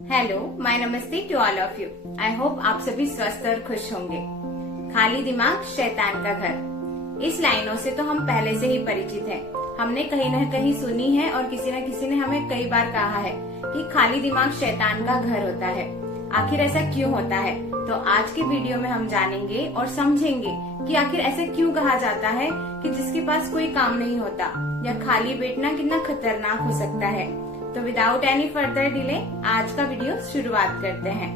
Hello my नमस्ते to all of you. I hope आप सभी स्वस्थ और खुश होंगे। खाली दिमाग शैतान का घर, इस लाइनों से तो हम पहले से ही परिचित हैं। हमने कहीं न कहीं सुनी है और किसी न किसी ने हमें कई बार कहा है कि खाली दिमाग शैतान का घर होता है। आखिर ऐसा क्यों होता है? तो आज के वीडियो में हम जानेंगे और समझेंगे कि आखिर ऐसे क्यों कहा जाता है कि जिसके पास कोई काम नहीं होता या खाली बैठना कितना खतरनाक हो सकता है। तो विदाउट एनी फर्दर डिले आज का वीडियो शुरुआत करते हैं।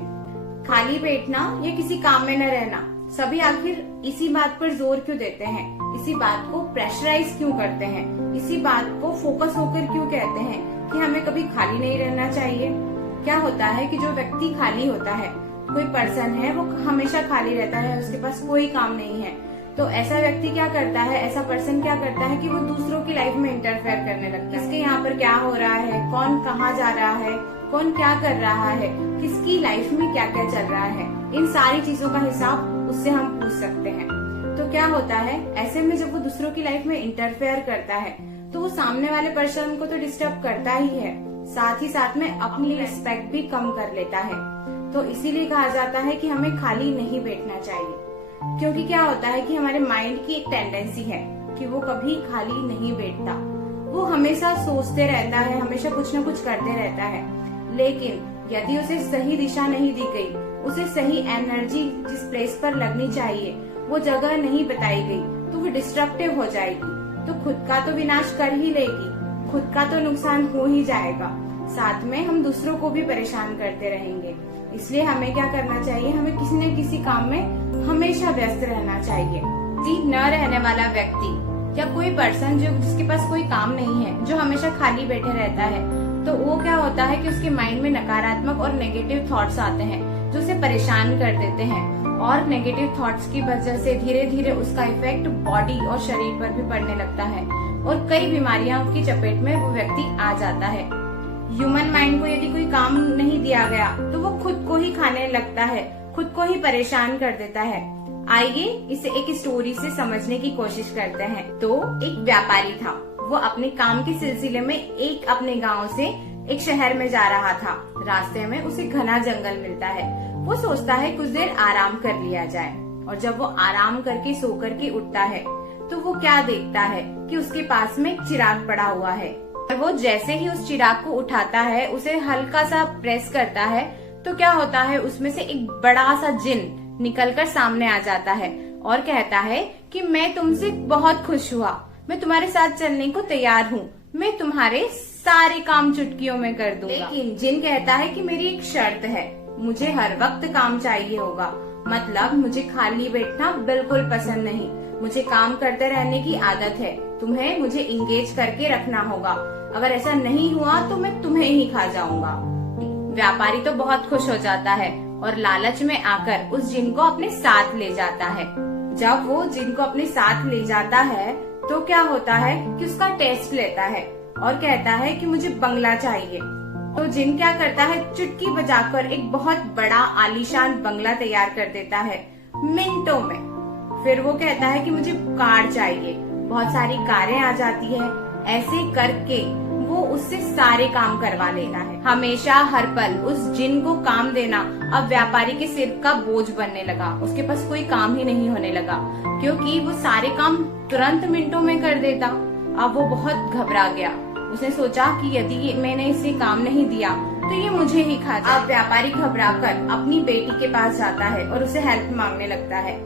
खाली बैठना या किसी काम में न रहना, सभी आखिर इसी बात पर जोर क्यों देते हैं? इसी बात को प्रेशराइज क्यों करते हैं? इसी बात को फोकस होकर क्यों कहते हैं कि हमें कभी खाली नहीं रहना चाहिए? क्या होता है कि जो व्यक्ति खाली होता है, कोई पर्सन है वो हमेशा खाली रहता है, उसके पास कोई काम नहीं है, तो ऐसा व्यक्ति क्या करता है, ऐसा पर्सन क्या करता है कि वो दूसरों की लाइफ में इंटरफेयर करने लगता है। किसके यहाँ पर क्या हो रहा है, कौन कहाँ जा रहा है, कौन क्या कर रहा है, किसकी लाइफ में क्या क्या चल रहा है, इन सारी चीजों का हिसाब उससे हम पूछ सकते हैं। तो क्या होता है ऐसे में, जब वो दूसरों की लाइफ में इंटरफेयर करता है तो वो सामने वाले पर्सन को तो डिस्टर्ब करता ही है, साथ ही साथ में अपनी रिस्पेक्ट भी कम कर लेता है। तो इसीलिए कहा जाता है कि हमें खाली नहीं बैठना चाहिए, क्योंकि क्या होता है कि हमारे माइंड की एक टेंडेंसी है कि वो कभी खाली नहीं बैठता, वो हमेशा सोचते रहता है, हमेशा कुछ न कुछ करते रहता है। लेकिन यदि उसे सही दिशा नहीं दी गई, उसे सही एनर्जी जिस प्लेस पर लगनी चाहिए वो जगह नहीं बताई गई, तो वो डिस्ट्रक्टिव हो जाएगी, तो खुद का तो विनाश कर ही लेगी, खुद का तो नुकसान हो ही जाएगा, साथ में हम दूसरों को भी परेशान करते रहेंगे। इसलिए हमें क्या करना चाहिए, हमें किसी न किसी काम में हमेशा व्यस्त रहना चाहिए। न रहने वाला व्यक्ति या कोई पर्सन जो जिसके पास कोई काम नहीं है, जो हमेशा खाली बैठे रहता है, तो वो क्या होता है कि उसके माइंड में नकारात्मक और नेगेटिव थॉट्स आते हैं जो उसे परेशान कर देते हैं, और नेगेटिव थॉट्स की वजह से धीरे धीरे उसका इफेक्ट बॉडी और शरीर पर भी पड़ने लगता है और कई बीमारियों की चपेट में वो व्यक्ति आ जाता है। ह्यूमन माइंड को यदि कोई काम नहीं दिया गया तो वो खुद को ही खाने लगता है, खुद को ही परेशान कर देता है। आइए इसे एक स्टोरी से समझने की कोशिश करते हैं। तो एक व्यापारी था, वो अपने काम के सिलसिले में एक अपने गांव से एक शहर में जा रहा था। रास्ते में उसे घना जंगल मिलता है। वो सोचता है कुछ देर आराम कर लिया जाए, और जब वो आराम करके सो करके उठता है तो वो क्या देखता है कि उसके पास में एक चिराग पड़ा हुआ है। और वो जैसे ही उस चिराग को उठाता है, उसे हल्का सा प्रेस करता है, तो क्या होता है उसमें से एक बड़ा सा जिन निकलकर सामने आ जाता है और कहता है कि मैं तुमसे बहुत खुश हुआ, मैं तुम्हारे साथ चलने को तैयार हूँ, मैं तुम्हारे सारे काम चुटकियों में कर दूंगा। लेकिन जिन कहता है कि मेरी एक शर्त है, मुझे हर वक्त काम चाहिए होगा, मतलब मुझे खाली बैठना बिल्कुल पसंद नहीं, मुझे काम करते रहने की आदत है, तुम्हें मुझे इंगेज करके रखना होगा, अगर ऐसा नहीं हुआ तो मैं तुम्हें ही खा जाऊंगा। व्यापारी तो बहुत खुश हो जाता है और लालच में आकर उस जिन को अपने साथ ले जाता है। जब वो जिन को अपने साथ ले जाता है तो क्या होता है कि उसका टेस्ट लेता है और कहता है कि मुझे बंगला चाहिए। तो जिन क्या करता है, चुटकी बजाकर एक बहुत बड़ा आलीशान बंगला तैयार कर देता है मिनटों में। फिर वो कहता है कि मुझे कार चाहिए, बहुत सारी कारें आ जाती है। ऐसे करके वो उससे सारे काम करवा लेता है। हमेशा हर पल उस जिन को काम देना अब व्यापारी के सिर का बोझ बनने लगा। उसके पास कोई काम ही नहीं होने लगा, क्योंकि वो सारे काम तुरंत मिनटों में कर देता। अब वो बहुत घबरा गया। उसने सोचा कि यदि मैंने इसे काम नहीं दिया तो ये मुझे ही खा जाए। अब व्यापारी घबराकर अपनी बेटी के पास जाता है और उसे हेल्प मांगने लगता है।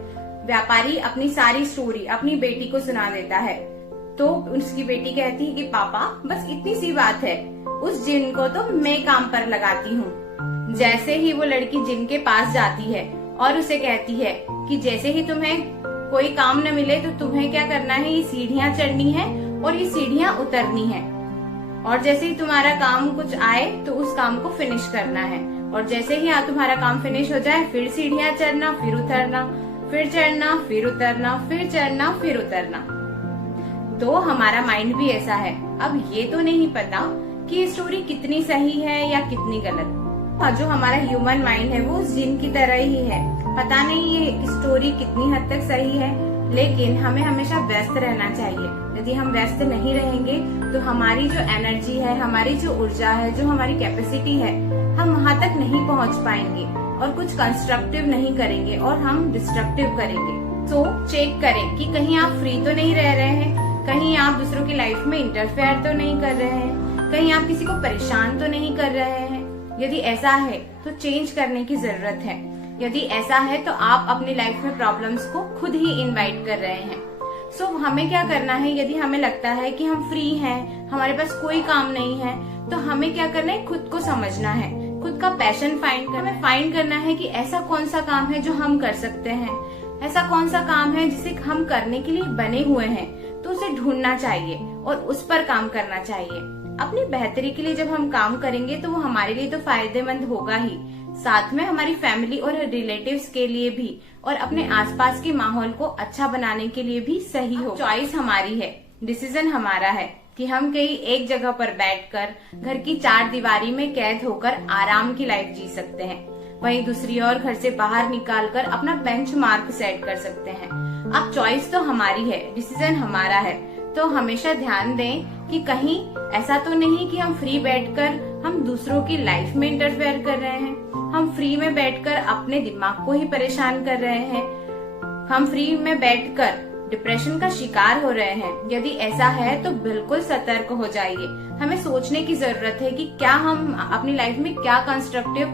व्यापारी अपनी सारी स्टोरी अपनी बेटी को सुना देता है, तो उसकी बेटी कहती है कि पापा बस इतनी सी बात है, उस जिन को तो मैं काम पर लगाती हूँ। जैसे ही वो लड़की जिन के पास जाती है और उसे कहती है कि जैसे ही तुम्हें कोई काम न मिले तो तुम्हें क्या करना है, ये सीढ़ियाँ चढ़नी है और ये सीढ़ियाँ उतरनी है, और जैसे ही तुम्हारा काम कुछ आए तो उस काम को फिनिश करना है, और जैसे ही तुम्हारा काम फिनिश हो जाए फिर सीढ़ियाँ चढ़ना, फिर उतरना, फिर चढ़ना, फिर उतरना, फिर चढ़ना, फिर उतरना। तो हमारा माइंड भी ऐसा है। अब ये तो नहीं पता कि ये स्टोरी कितनी सही है या कितनी गलत। जो हमारा ह्यूमन माइंड है वो जिन की तरह ही है। पता नहीं ये स्टोरी कितनी हद तक सही है, लेकिन हमें हमेशा व्यस्त रहना चाहिए। यदि हम व्यस्त नहीं रहेंगे तो हमारी जो एनर्जी है, हमारी जो ऊर्जा है, जो हमारी कैपेसिटी है, हम वहाँ तक नहीं पहुँच पाएंगे और कुछ कंस्ट्रक्टिव नहीं करेंगे और हम डिस्ट्रक्टिव करेंगे। तो चेक करें कि कहीं आप फ्री तो नहीं रह रहे हैं, कहीं आप दूसरों की लाइफ में इंटरफेयर तो नहीं कर रहे हैं, कहीं आप किसी को परेशान तो नहीं कर रहे हैं। यदि ऐसा है तो चेंज करने की जरूरत है। यदि ऐसा है तो आप अपनी लाइफ में प्रॉब्लम्स को खुद ही इनवाइट कर रहे हैं। सो हमें क्या करना है, यदि हमें लगता है कि हम फ्री हैं, हमारे पास कोई काम नहीं है, तो हमें क्या करना है, खुद को समझना है, खुद का पैशन फाइंड करना है कि ऐसा कौन सा काम है जो हम कर सकते हैं, ऐसा कौन सा काम है जिसे हम करने के लिए बने हुए हैं, तो उसे ढूंढना चाहिए और उस पर काम करना चाहिए। अपनी बेहतरी के लिए जब हम काम करेंगे तो वो हमारे लिए तो फायदेमंद होगा ही, साथ में हमारी फैमिली और रिलेटिव्स के लिए भी, और अपने आसपास के माहौल को अच्छा बनाने के लिए भी सही हो। चॉइस हमारी है, डिसीजन हमारा है कि हम कहीं एक जगह पर बैठकर घर की 4 दीवारी में कैद होकर आराम की लाइफ जी सकते हैं, वहीं दूसरी ओर घर से बाहर निकालकर अपना बेंचमार्क सेट कर सकते हैं। अब चॉइस तो हमारी है, डिसीजन हमारा है, तो हमेशा ध्यान दें कि कहीं ऐसा तो नहीं कि हम फ्री बैठकर हम दूसरों की लाइफ में इंटरफेयर कर रहे हैं, हम फ्री में बैठकर अपने दिमाग को ही परेशान कर रहे हैं, हम फ्री में बैठकर डिप्रेशन का शिकार हो रहे हैं। यदि ऐसा है तो बिल्कुल सतर्क हो जाइए। हमें सोचने की जरूरत है कि क्या हम अपनी लाइफ में क्या कंस्ट्रक्टिव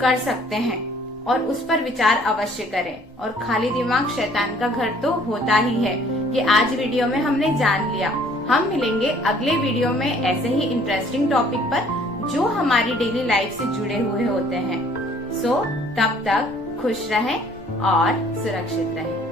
कर सकते हैं और उस पर विचार अवश्य करें। और खाली दिमाग शैतान का घर तो होता ही है, ये आज वीडियो में हमने जान लिया। हम मिलेंगे अगले वीडियो में ऐसे ही इंटरेस्टिंग टॉपिक पर जो हमारी डेली लाइफ से जुड़े हुए होते हैं। सो तब तक खुश रहें और सुरक्षित रहें।